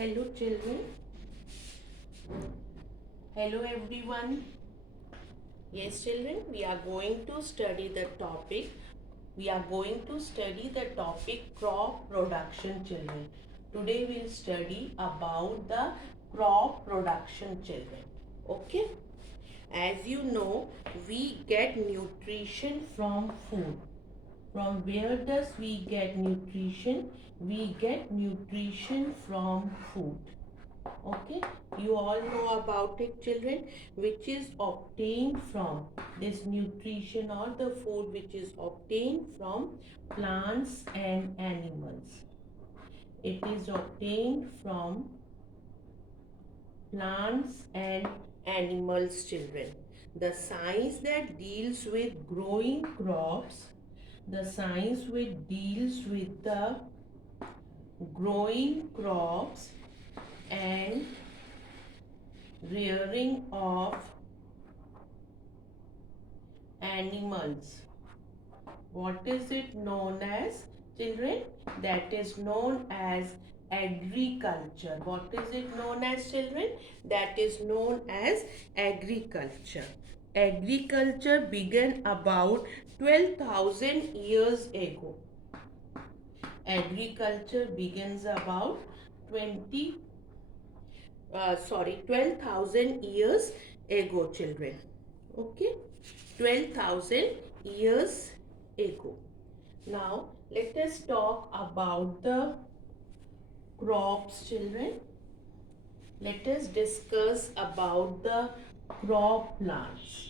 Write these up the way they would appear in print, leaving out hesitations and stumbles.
Hello children. Hello everyone. Yes children, we are going to study the topic. We are going to study the topic crop production children. Today we'll study about the crop production children. Okay? As you know, we get nutrition from food. From where does we get nutrition? We get nutrition from food. Okay, you all know about it children, which is obtained from this nutrition or the food which is obtained from plants and animals. It is obtained from plants and animals children. The science that deals with growing crops, the science which deals with the growing crops and rearing of animals. What is it known as, children? That is known as agriculture. What is it known as, children? That is known as agriculture. Agriculture began about 12,000 years ago. Agriculture begins about 12,000 years ago children. Okay, 12,000 years ago. Now let us talk about the crops children. Let us discuss about the crop plants.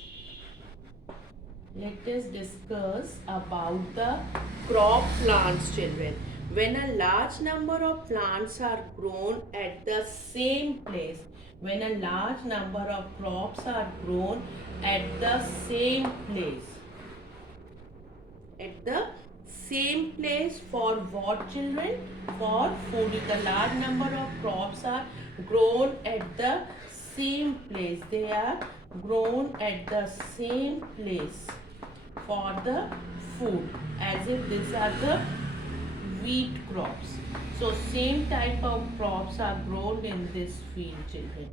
Let us discuss about the crop plants children. When a large number of plants are grown at the same place, when a large number of crops are grown at the same place, at the same place for what children? For food. If the large number of crops are grown at the same place, they are grown at the same place for the food, as if these are the wheat crops. So same type of crops are grown in this field children.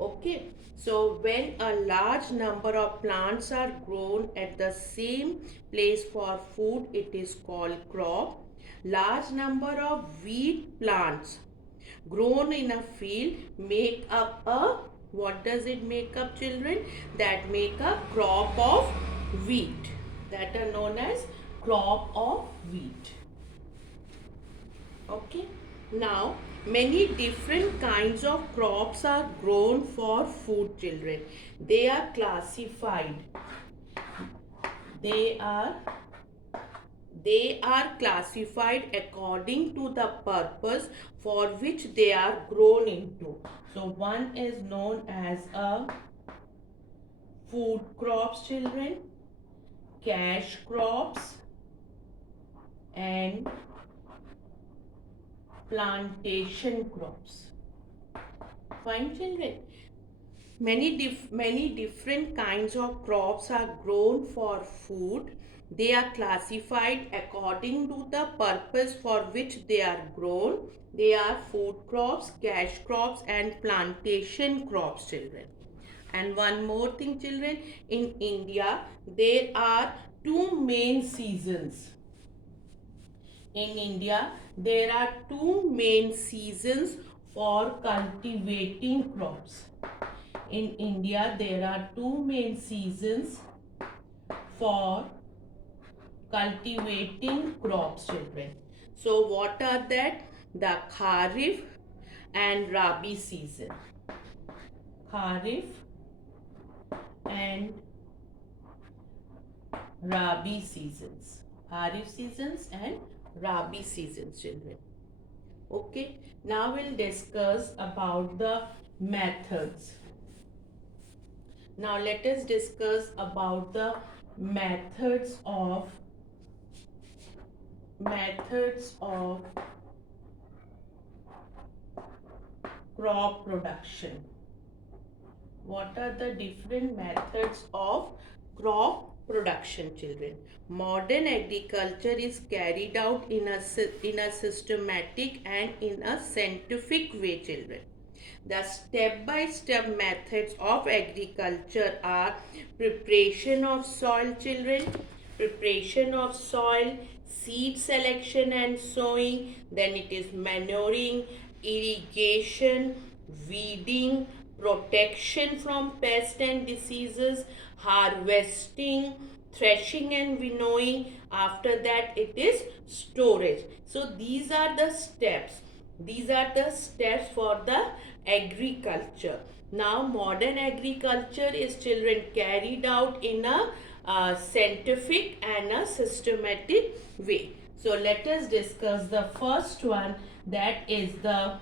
Okay, so when a large number of plants are grown at the same place for food, it is called crop. Large number of wheat plants grown in a field make up a, what does it make up children? That make a crop of wheat, that are known as crop of wheat. Okay, now many different kinds of crops are grown for food children. They are classified, they are classified according to the purpose for which they are grown into. So one is known as a food crops children, cash crops and plantation crops. Fine children. Many different kinds of crops are grown for food. They are classified according to the purpose for which they are grown. They are food crops, cash crops and plantation crops children. And one more thing children, in India there are two main seasons. In India, there are two main seasons for cultivating crops. In India, there are two main seasons for cultivating crops, children. So, what are that? The Kharif and Rabi season. Kharif and Rabi seasons. Kharif seasons and Rabi seasons, children. Okay, now we'll discuss about the methods. Now let us discuss about the methods of crop production. What are the different methods of crop production, children. Modern agriculture is carried out in a systematic and in a scientific way, children. The step-by-step methods of agriculture are preparation of soil, children, preparation of soil, seed selection and sowing, then it is manuring, irrigation, weeding, protection from pests and diseases, harvesting, threshing and winnowing. After that it is storage. So these are the steps. These are the steps for the agriculture. Now modern agriculture is, children, carried out in a scientific and a systematic way. So let us discuss the first one, that is the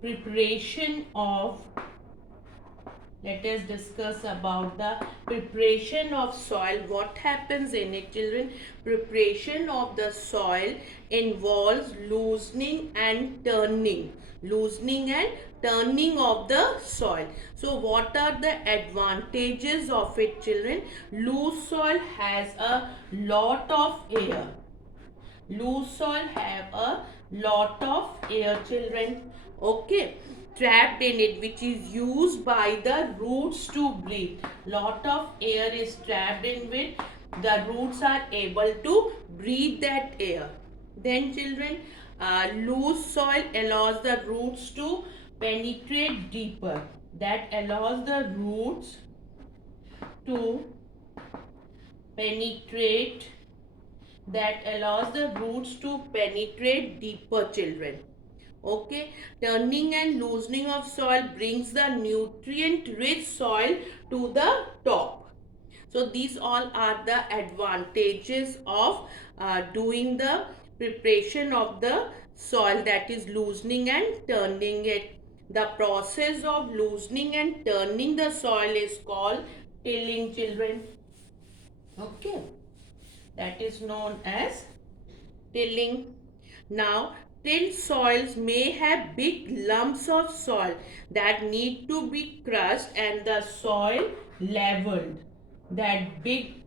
preparation of, let us discuss about the preparation of soil. What happens in it, children? Preparation of the soil involves loosening and turning. Loosening and turning of the soil. So what are the advantages of it, children? Loose soil has a lot of air. Loose soil have a lot of air, children. Okay, trapped in it, which is used by the roots to breathe. Lot of air is trapped in which the roots are able to breathe that air. Then, children, loose soil allows the roots to penetrate deeper. That allows the roots to penetrate, that allows the roots to penetrate deeper, children. Okay, turning and loosening of soil brings the nutrient rich soil to the top. So these all are the advantages of doing the preparation of the soil, that is loosening and turning it. The process of loosening and turning the soil is called tilling, children. Okay, that is known as tilling. Now, tilled soils may have big lumps of soil that need to be crushed and the soil leveled. That big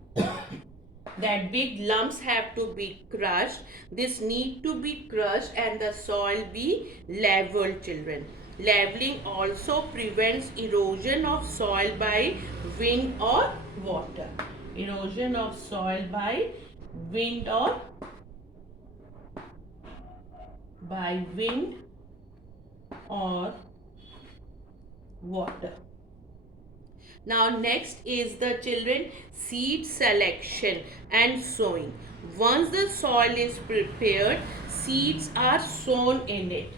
that big lumps have to be crushed. This need to be crushed and the soil be leveled, children. Leveling also prevents erosion of soil by wind or water. Erosion of soil by wind or wind or water. Now next is the, children, seed selection and sowing. Once the soil is prepared, seeds are sown in it.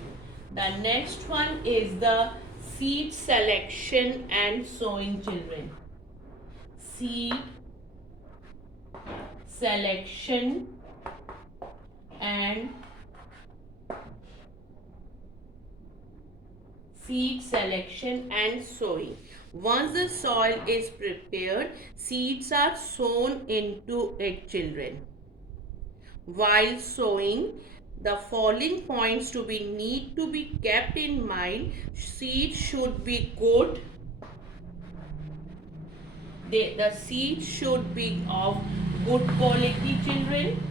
The next one is the seed selection and sowing, children. Seed selection and sowing. Once the soil is prepared, seeds are sown into it, children. While sowing, the following points need to be kept in mind. Seeds should be good. The seeds should be of good quality, children,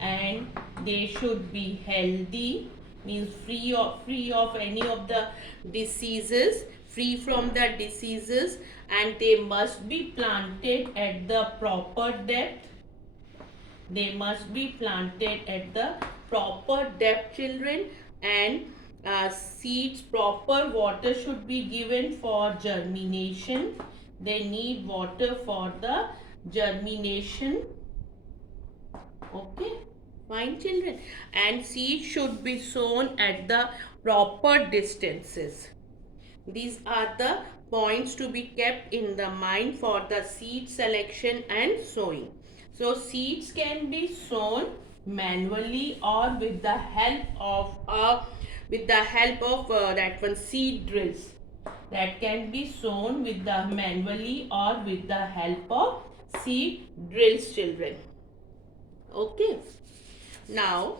and they should be healthy, means free of any of the diseases, free from the diseases, and they must be planted at the proper depth. They must be planted at the proper depth, children, and seeds, proper water should be given for germination. They need water for the germination. Okay, fine, children. And seeds should be sown at the proper distances. These are the points to be kept in the mind for the seed selection and sowing. So seeds can be sown manually or with the help of that one, seed drills. That can be sown with the manually or with the help of seed drills, children. Okay. Now,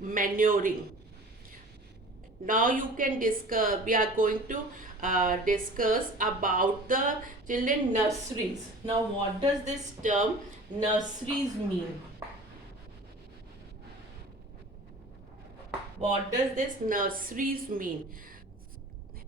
manuring. Now you can discuss, we are going to discuss about the children nurseries. Now what does this term nurseries mean? What does this nurseries mean?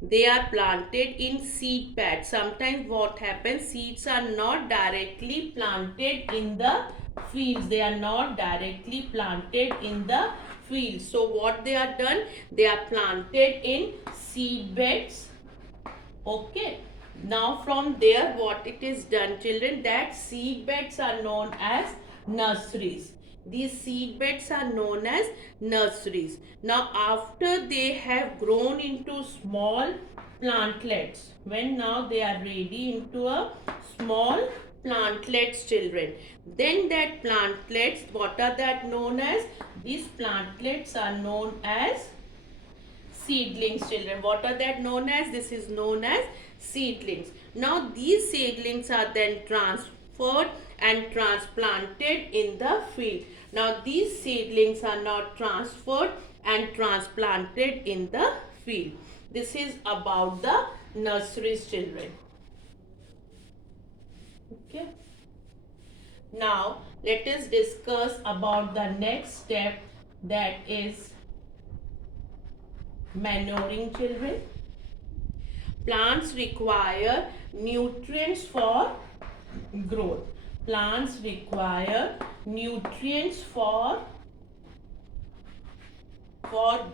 They are planted in seed pads. Sometimes what happens, seeds are not directly planted in the fields. They are not directly planted in the fields. So what they are done, they are planted in seed beds. Okay. Now from there what it is done, children, that seed beds are known as nurseries. These seed beds are known as nurseries. Now after they have grown into small plantlets, when now they are ready into a small plantlets, children, then that plantlets, what are that known as? These plantlets are known as seedlings, children. What are that known as? This is known as seedlings. Now these seedlings are then transferred and transplanted in the field. Now these seedlings are not transferred and transplanted in the field. This is about the nurseries, children. Okay. Now let us discuss about the next step, that is manuring, children. Plants require nutrients for growth. Plants require nutrients for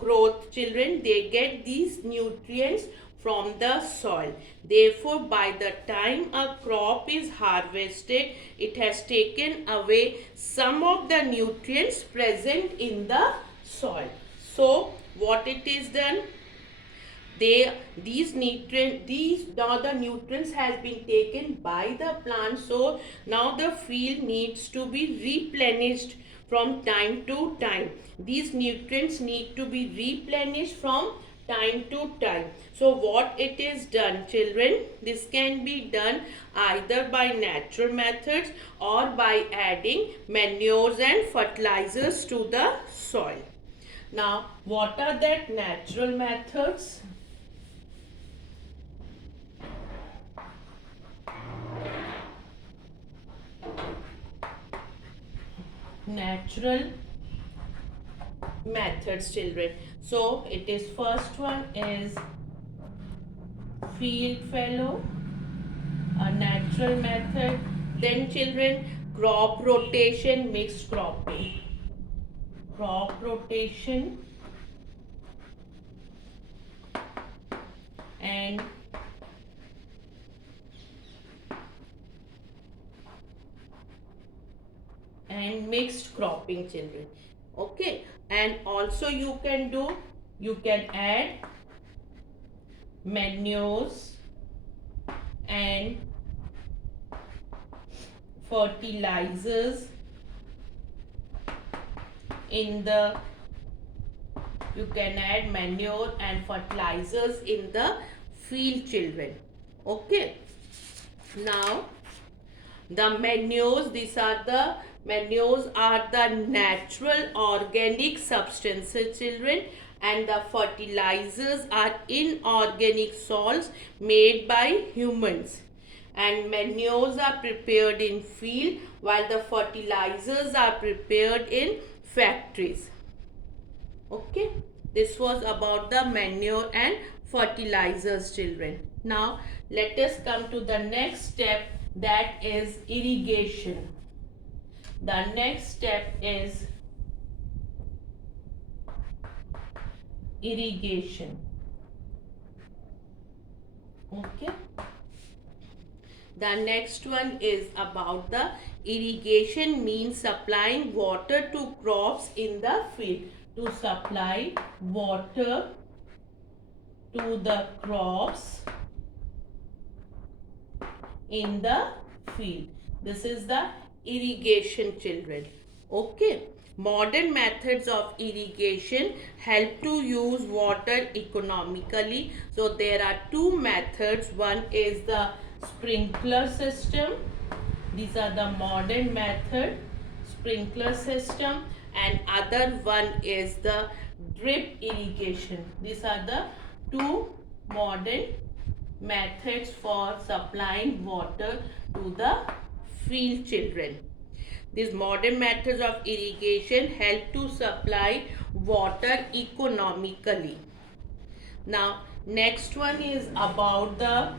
growth, children. They get these nutrients from the soil. Therefore, by the time a crop is harvested, it has taken away some of the nutrients present in the soil. So, what it is done? These now the nutrients has been taken by the plant, so now the field needs to be replenished from time to time. These nutrients need to be replenished from time to time. So what it is done, children, this can be done either by natural methods or by adding manures and fertilizers to the soil. Now what are that natural methods? Natural methods, children. So it is, first one is field fallow, a natural method. Then, children, crop rotation, mixed cropping. Crop rotation and mixed cropping, children. Okay. And also you can add manures and fertilizers in the field, children. Okay. Now the manures are the natural organic substances, children, and the fertilizers are inorganic salts made by humans. And manures are prepared in field while the fertilizers are prepared in factories. Okay, this was about the manure and fertilizers, children. Now let us come to the next step, that is irrigation. The next step is irrigation. Okay. The next one is about the irrigation, means supplying water to crops in the field. To supply water to the crops in the field. This is the irrigation, children. Okay. Modern methods of irrigation help to use water economically. So there are two methods. One is the sprinkler system. These are the modern method, sprinkler system, and other one is the drip irrigation. These are the two modern methods for supplying water to the field children. These modern methods of irrigation help to supply water economically. Now, next one is about the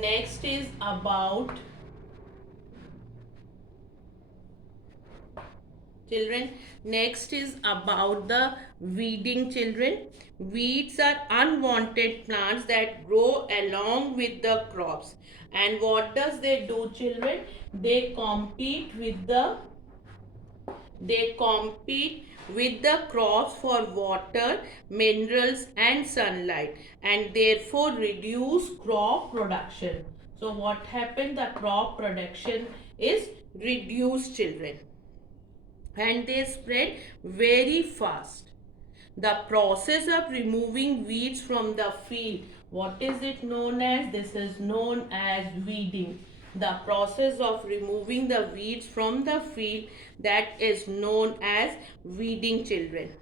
next is about children. Next is about the weeding children. Weeds are unwanted plants that grow along with the crops. And what does they do, children? They compete with the crops for water, minerals and sunlight, and therefore reduce crop production. So what happened? The crop production is reduced, children, and they spread very fast. The process of removing weeds from the field, what is it known as? This is known as weeding. The process of removing the weeds from the field, that is known as weeding, children.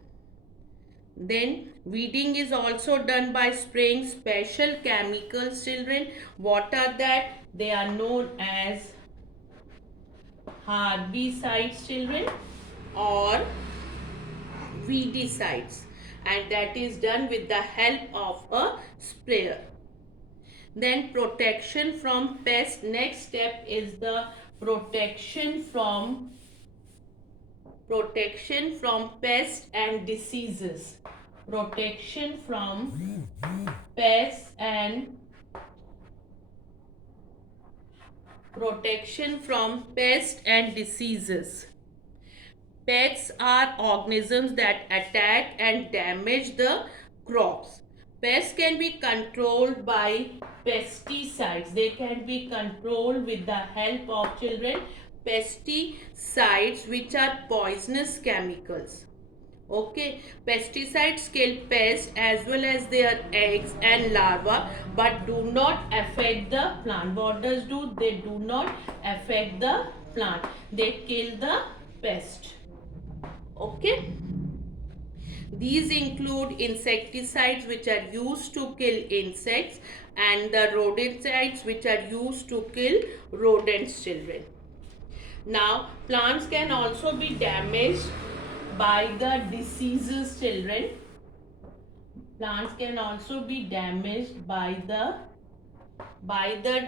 Then weeding is also done by spraying special chemicals, children. What are that? They are known as herbicides, children, or weedicides, and that is done with the help of a sprayer. Then protection from pests. Next step is the protection from pests and diseases. Protection from pests and diseases. Pests are organisms that attack and damage the crops. Pests can be controlled by pesticides. They can be controlled with the help of, children, pesticides, which are poisonous chemicals. Okay, pesticides kill pests as well as their eggs and larvae, but do not affect the plant. What does do? They do not affect the plant. They kill the pest. Okay, these include insecticides, which are used to kill insects, and the rodenticides, which are used to kill rodents, children. Now, plants can also be damaged by the diseases, children. Plants can also be damaged by the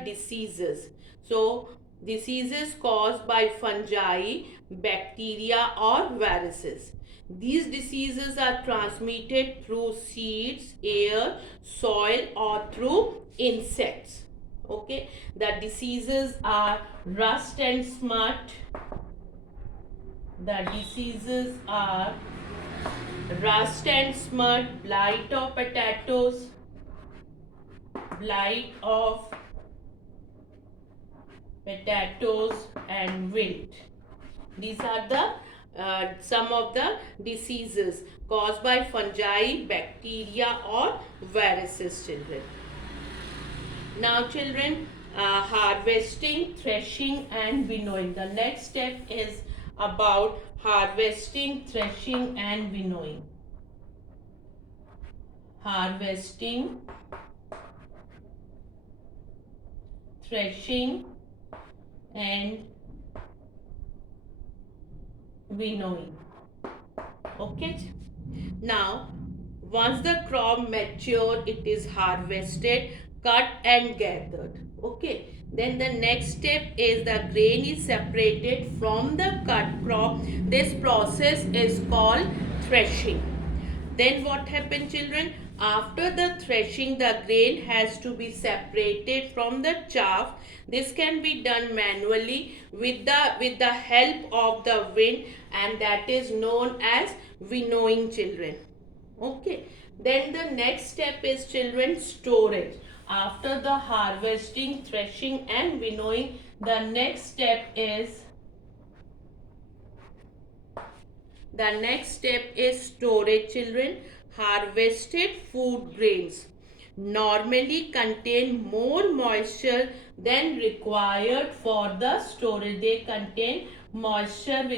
diseases. So diseases caused by fungi, bacteria or viruses. These diseases are transmitted through seeds, air, soil or through insects. Okay, the diseases are rust and smut. The diseases are rust and smut, blight of potatoes, and wilt. These are the some of the diseases caused by fungi, bacteria or viruses, children. Now, children, harvesting, threshing and winnowing. The next step is about harvesting, threshing and winnowing. Harvesting, threshing and winnowing. Okay, now once the crop mature, it is harvested, cut and gathered. Okay, then the next step is the grain is separated from the cut crop. This process is called threshing. Then what happens, children? After the threshing, the grain has to be separated from the chaff. This can be done manually with the help of the wind, and that is known as winnowing, children. Okay. Then the next step is, children, storage. After the harvesting, threshing and winnowing, the next step is storage, children. Harvested food grains normally contain more moisture than required for the storage. They contain moisture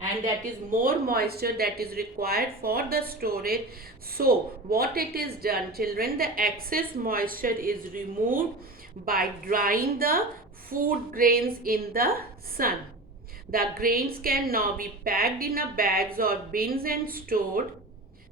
and that is more moisture that is required for the storage. So what it is done, children, the excess moisture is removed by drying the food grains in the sun. The grains can now be packed in a bags or bins and stored.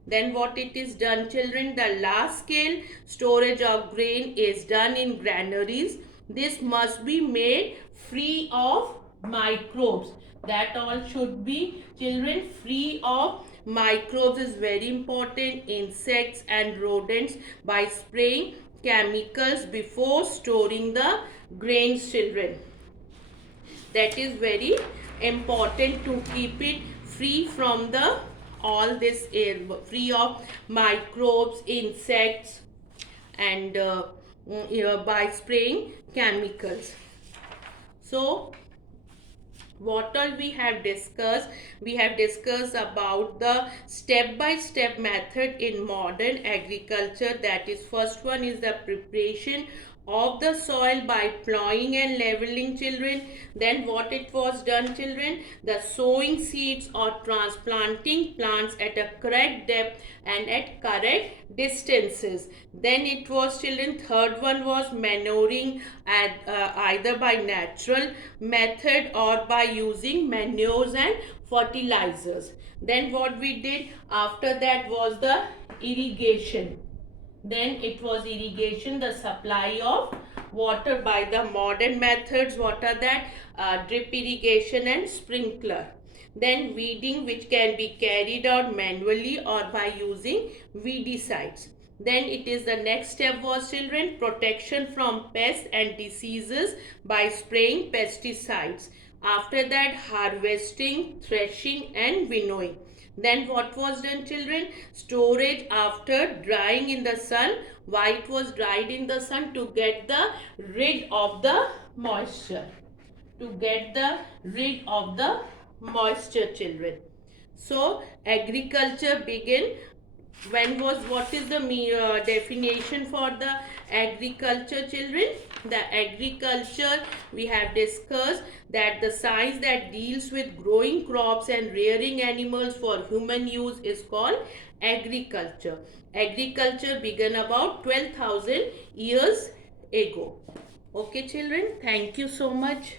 Then what it is done, children, the large scale storage of grain is done in granaries. This must be made free of microbes. That all should be, children, free of microbes is very important, insects and rodents, by spraying chemicals before storing the grains, children. That is very important to keep it free from the all this air, free of microbes, insects, and by spraying chemicals. So what all we have discussed about the step by step method in modern agriculture. That is, first one is the preparation of the soil by plowing and leveling, children. Then what it was done, children, the sowing seeds or transplanting plants at a correct depth and at correct distances. Then it was, children, third one was manuring, at either by natural method or by using manures and fertilizers. Then what we did after that was the irrigation. Then it was irrigation, the supply of water by the modern methods. What are that? Drip irrigation and sprinkler. Then weeding, which can be carried out manually or by using weedicides. Then it is the next step was, children, protection from pests and diseases by spraying pesticides. After that, harvesting, threshing and winnowing. Then what was done, children? Storage after drying in the sun. Why it was dried in the sun? To get the rid of the moisture. To get the rid of the moisture, children. So agriculture began when was, what is the definition for the agriculture, children? The agriculture, we have discussed that the science that deals with growing crops and rearing animals for human use is called agriculture. Agriculture began about 12,000 years ago. Okay, children, thank you so much.